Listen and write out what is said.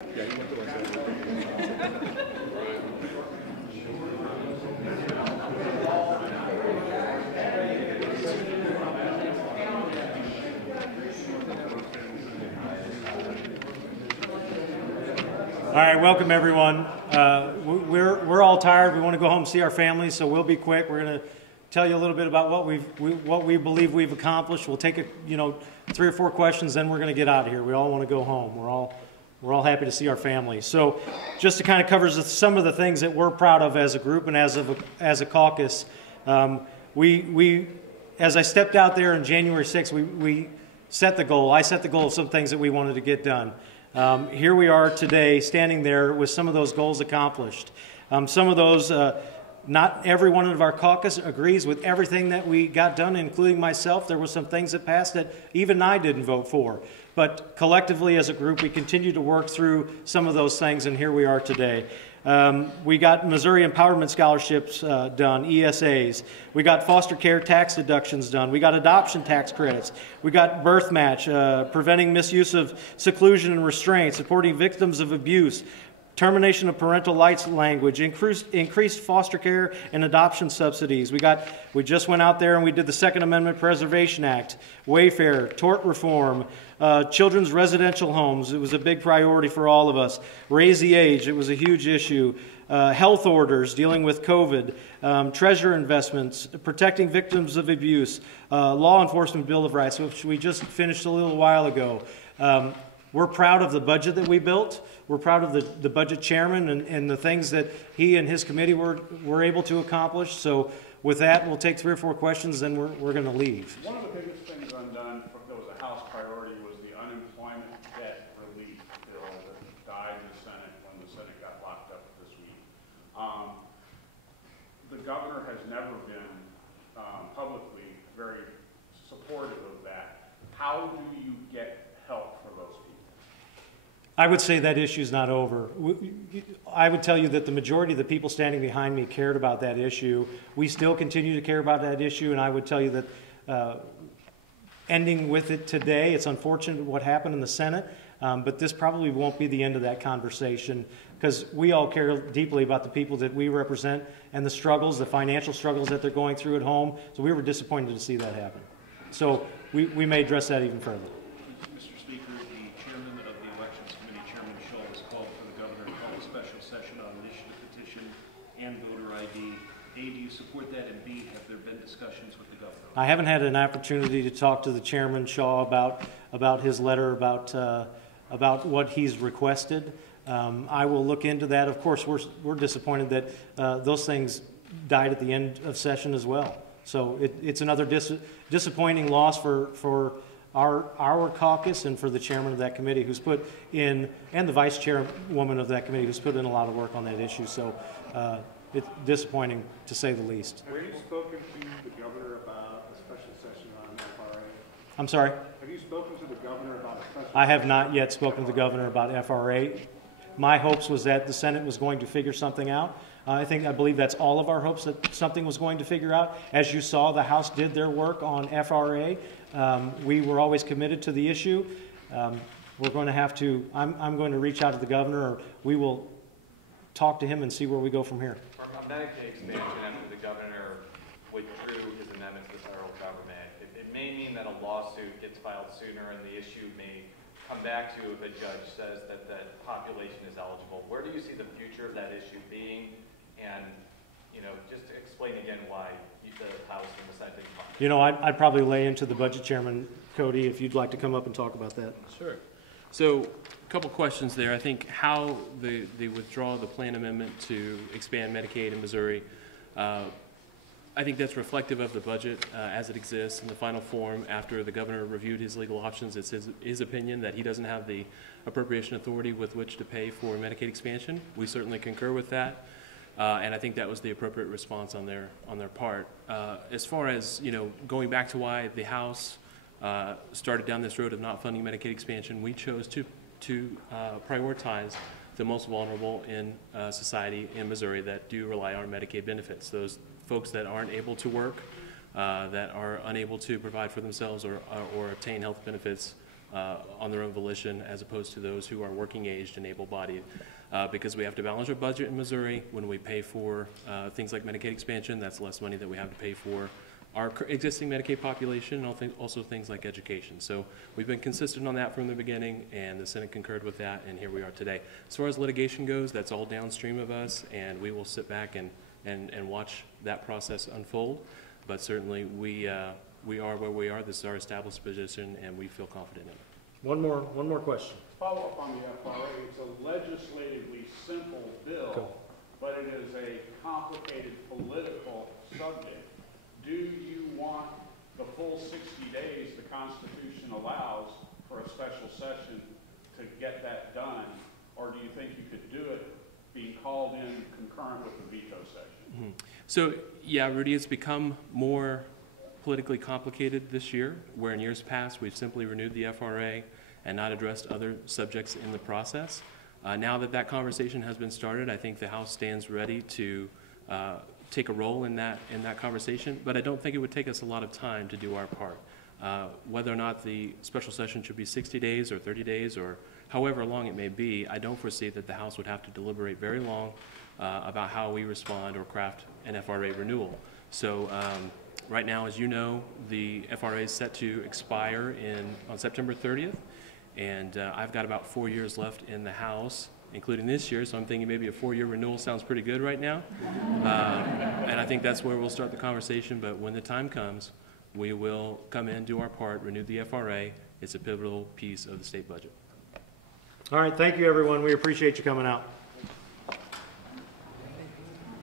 All right, welcome everyone. We're all tired. We want to go home and see our families, so we'll be quick. We're going to tell you a little bit about what we believe we've accomplished. We'll take 3 or 4 questions, then we're going to get out of here. We all want to go home. We're all happy to see our families. So, just to kind of cover some of the things that we're proud of as a group and as a caucus, as I stepped out there on January 6th, we set the goal. I set the goal of some things that we wanted to get done. Here we are today, standing there with some of those goals accomplished. Some of those, not every one of our caucus agrees with everything that we got done, including myself. There were some things that passed that even I didn't vote for. But collectively as a group, we continue to work through some of those things, and here we are today. We got Missouri Empowerment Scholarships done, ESAs. We got foster care tax deductions done. We got adoption tax credits. We got birth match, preventing misuse of seclusion and restraint, supporting victims of abuse, termination of parental rights language, increased foster care and adoption subsidies. We just went out there and we did the Second Amendment Preservation Act, Wayfair, tort reform, children's residential homes. It was a big priority for all of us. Raise the age. It was a huge issue. Health orders dealing with COVID, treasure investments, protecting victims of abuse, law enforcement Bill of Rights, which we just finished a little while ago. We're proud of the budget that we built. We're proud of the budget chairman and the things that he and his committee were able to accomplish. So with that, we'll take 3 or 4 questions, then we're going to leave. One of the biggest things undone that was a House priority was the unemployment debt relief bill that died in the Senate when the Senate got locked up this week. The governor has never been publicly very supportive of that. How do you get help for those people? I would say that issue's not over. I would tell you that the majority of the people standing behind me cared about that issue. We still continue to care about that issue, and I would tell you that ending with it today, it's unfortunate what happened in the Senate, but this probably won't be the end of that conversation, because we all care deeply about the people that we represent and the struggles, the financial struggles that they're going through at home. So we were disappointed to see that happen. So we may address that even further. Mr. Speaker, the chairman of the Elections Committee, Chairman Shaw, has called for the governor to call a special session on initiative petition and voter ID. A, do you support that? And B, have there been discussions with the governor? I haven't had an opportunity to talk to the Chairman Shaw about his letter, about what he's requested. I will look into that. Of course, we're disappointed that those things died at the end of session as well. So it's another disappointing loss for our caucus and for the chairman of that committee who's put in, and the vice chairwoman of that committee who's put in a lot of work on that issue. So it's disappointing to say the least. Have you spoken to the governor about a special session on FRA? I'm sorry? Have you spoken to the governor about a special I have not yet spoken to the governor about FRA. My hopes was that the Senate was going to figure something out. I believe that's all of our hopes, that something was going to figure out. As you saw, the House did their work on FRA. We were always committed to the issue. We're going to have to, I'm going to reach out to the governor, or we will talk to him and see where we go from here. From a Medicaid expansion, after the governor withdrew his amendment to the federal government, it may mean that a lawsuit gets filed sooner and the issue may come back to if a judge says that the population is eligible. Where do you see the future of that issue being? And, just to explain again why the House and the Senate didn't fund it. I'd probably lay into the budget chairman, Cody, if you'd like to come up and talk about that. Sure. So a couple questions there. I think how the withdrawal of the plan amendment to expand Medicaid in Missouri, I think that's reflective of the budget as it exists in the final form after the governor reviewed his legal options. It's his opinion that he doesn't have the appropriation authority with which to pay for Medicaid expansion. We certainly concur with that. And I think that was the appropriate response on their part. As far as going back to why the House started down this road of not funding Medicaid expansion, we chose to prioritize the most vulnerable in society in Missouri that do rely on Medicaid benefits. Those folks that aren't able to work, that are unable to provide for themselves or obtain health benefits on their own volition, as opposed to those who are working aged and able-bodied. Because we have to balance our budget in Missouri. When we pay for things like Medicaid expansion, that's less money that we have to pay for our existing Medicaid population, and also things like education. So we've been consistent on that from the beginning, and the Senate concurred with that, and here we are today. As far as litigation goes, that's all downstream of us, and we will sit back and watch that process unfold. But certainly we are where we are. This is our established position, and we feel confident in it. One more question. Follow up on the FRA, it's a legislatively simple bill, Cool. but it is a complicated political subject. Do you want the full 60 days the Constitution allows for a special session to get that done, or do you think you could do it being called in concurrent with the veto session? So, yeah, Rudy, it's become more politically complicated this year, where in years past we've simply renewed the FRA and not addressed other subjects in the process. Now that that conversation has been started, I think the House stands ready to take a role in that conversation, but I don't think it would take us a lot of time to do our part. Whether or not the special session should be 60 days or 30 days or however long it may be, I don't foresee that the House would have to deliberate very long about how we respond or craft an FRA renewal. So right now, as you know, the FRA is set to expire on September 30th, and I've got about 4 years left in the House, including this year, so I'm thinking maybe a 4-year renewal sounds pretty good right now. And I think that's where we'll start the conversation, but when the time comes, we will come in, do our part, renew the FRA. It's a pivotal piece of the state budget. All right, thank you, everyone. We appreciate you coming out.